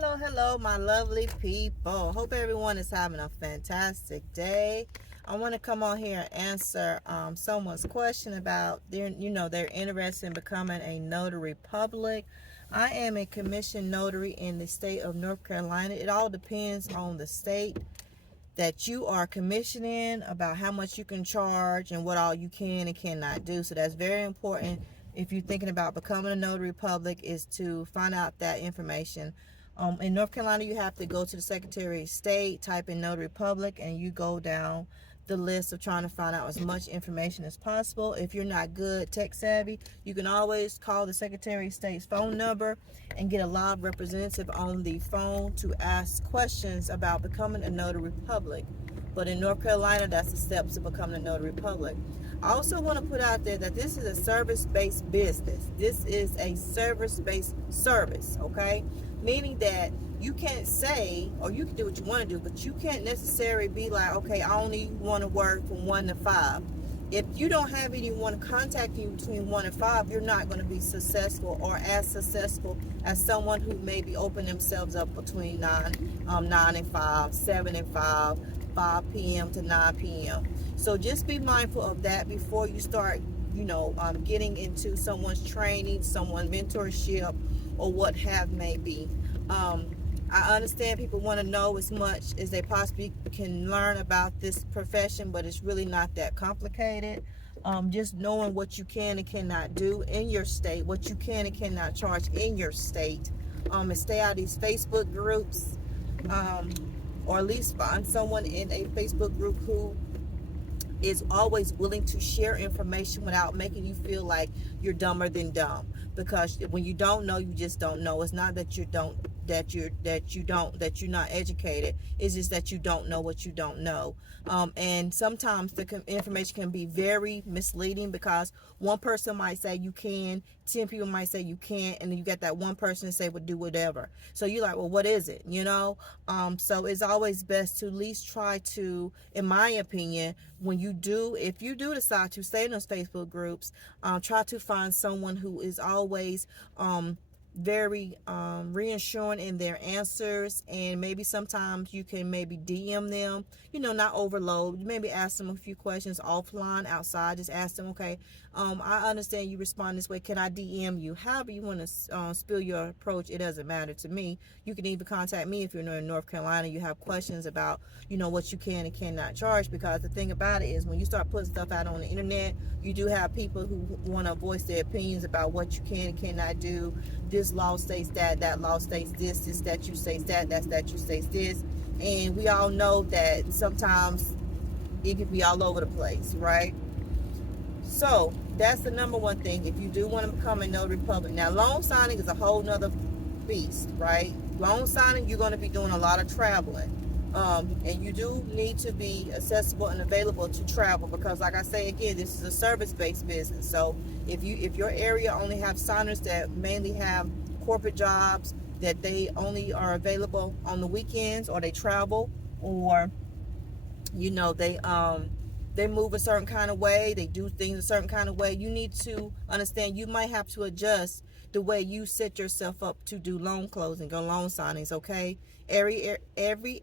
Hello, my lovely people. Hope everyone is having a fantastic day. I want to come on here and answer someone's question about they're interested in becoming a notary public. I am a commissioned notary in the state of North Carolina. It all depends on the state that you are commissioned in, about how much you can charge and what all you can and cannot do. So that's very important if you're thinking about becoming a notary public, is to find out that information. In North Carolina, you have to go to the Secretary of State, type in notary public, and you go down the list of trying to find out as much information as possible. If you're not good tech savvy, you can always call the Secretary of State's phone number and get a live representative on the phone to ask questions about becoming a notary public. But in North Carolina, that's the steps to becoming a notary public. I also want to put out there that this is a service-based business. This is a service-based service, okay? Meaning that you can't say, or you can do what you want to do, but you can't necessarily be like, okay, I only want to work from 1 to 5. If you don't have anyone contacting you between 1 and 5, you're not going to be successful, or as successful as someone who maybe open themselves up between 9 and 5, 7 and 5, 5 p.m. to 9 p.m. So just be mindful of that before you start, getting into someone's training, someone's mentorship, or what have may be. I understand people want to know as much as they possibly can learn about this profession, but it's really not that complicated. Just knowing what you can and cannot do in your state, what you can and cannot charge in your state, and stay out of these Facebook groups, or at least find someone in a Facebook group who is always willing to share information without making you feel like you're dumber than dumb. Because when you don't know, you just don't know. It's not that you're not educated. It's just that you don't know what you don't know. And sometimes the information can be very misleading, because one person might say you can, 10 people might say you can't, and then you get that one person to say, well, do whatever. So you're like, well, what is it? So it's always best to at least try to, in my opinion, if you do decide to stay in those Facebook groups, try to find someone who is always very reassuring in their answers. And maybe sometimes you can maybe DM them, not overload. Maybe ask them a few questions offline, outside. Just ask them, okay, I understand you respond this way, can I DM you? However you want to spill your approach, it doesn't matter to me. You can even contact me if you're in North Carolina, you have questions about what you can and cannot charge. Because the thing about it is, when you start putting stuff out on the internet, you do have people who want to voice their opinions about what you can and cannot do. This law states that law states this statute states that statute states this. And we all know that sometimes it can be all over the place, right? So that's the number one thing if you do want to become a notary public. Now, loan signing is a whole nother beast, right? Loan signing, you're going to be doing a lot of traveling. And you do need to be accessible and available to travel, because like I say again, this is a service-based business. So if your area only have signers that mainly have corporate jobs, that they only are available on the weekends, or they travel, or they move a certain kind of way, they do things a certain kind of way, you need to understand you might have to adjust the way you set yourself up to do loan closing or loan signings, okay? Every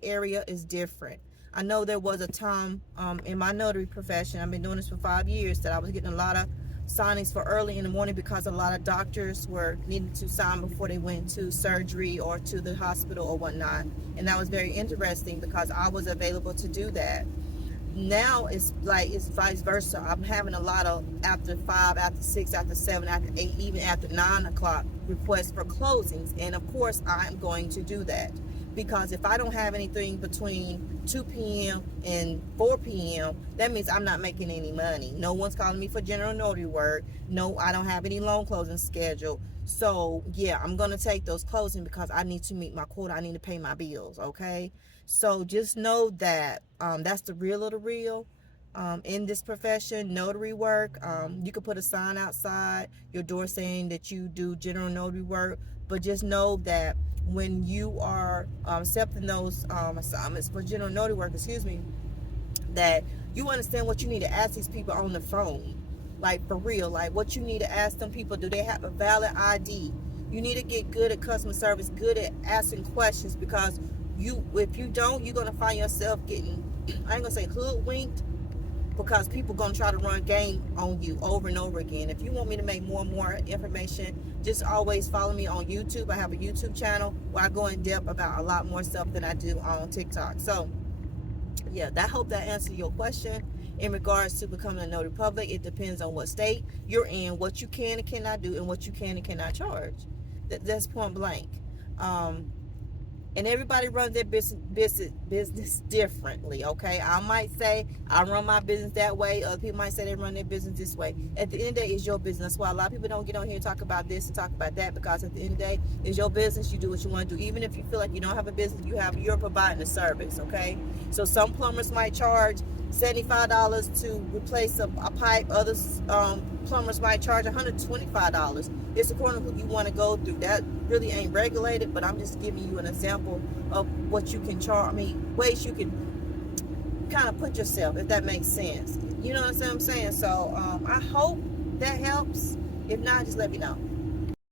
area is different. I know there was a time in my notary profession, I've been doing this for 5 years, that I was getting a lot of signings for early in the morning, because a lot of doctors were needing to sign before they went to surgery or to the hospital or whatnot. And that was very interesting, because I was available to do that. Now it's vice versa. I'm having a lot of after 5, after 6, after 7, after 8, even after 9 o'clock requests for closings. And of course, I'm going to do that, because if I don't have anything between 2 p.m. and 4 p.m., that means I'm not making any money. No one's calling me for general notary work. No, I don't have any loan closing scheduled. So yeah, I'm going to take those closing, because I need to meet my quota. I need to pay my bills, okay? So just know that that's the real of the real. In this profession, notary work, you could put a sign outside your door saying that you do general notary work, but just know that when you are accepting those assignments for general notary work, that you understand what you need to ask these people on the phone, like for real, like what you need to ask them people. Do they have a valid ID? You need to get good at customer service, good at asking questions, because if you don't, you're gonna find yourself getting, I ain't gonna say hoodwinked, because people gonna try to run game on you over and over again. If you want me to make more and more information, just always follow me on YouTube. I have a YouTube channel where I go in depth about a lot more stuff than I do on TikTok. So yeah, I hope that answered your question in regards to becoming a notary public. It depends on what state you're in, what you can and cannot do, and what you can and cannot charge. That's point blank. And everybody runs their business differently. Okay, I might say I run my business that way. Other people might say they run their business this way. At the end of the day, it's your business. That's why a lot of people don't get on here and talk about this and talk about that, because at the end of the day, it's your business. You do what you want to do. Even if you feel like you don't have a business, you're providing a service. Okay, so some plumbers might charge $75 to replace a pipe. Others plumbers might charge $125. It's according to who you want to go through. That really ain't regulated, but I'm just giving you an example of what you can charge. I mean, ways you can kind of put yourself, if that makes sense. You know what I'm saying? So I hope that helps. If not, just let me know.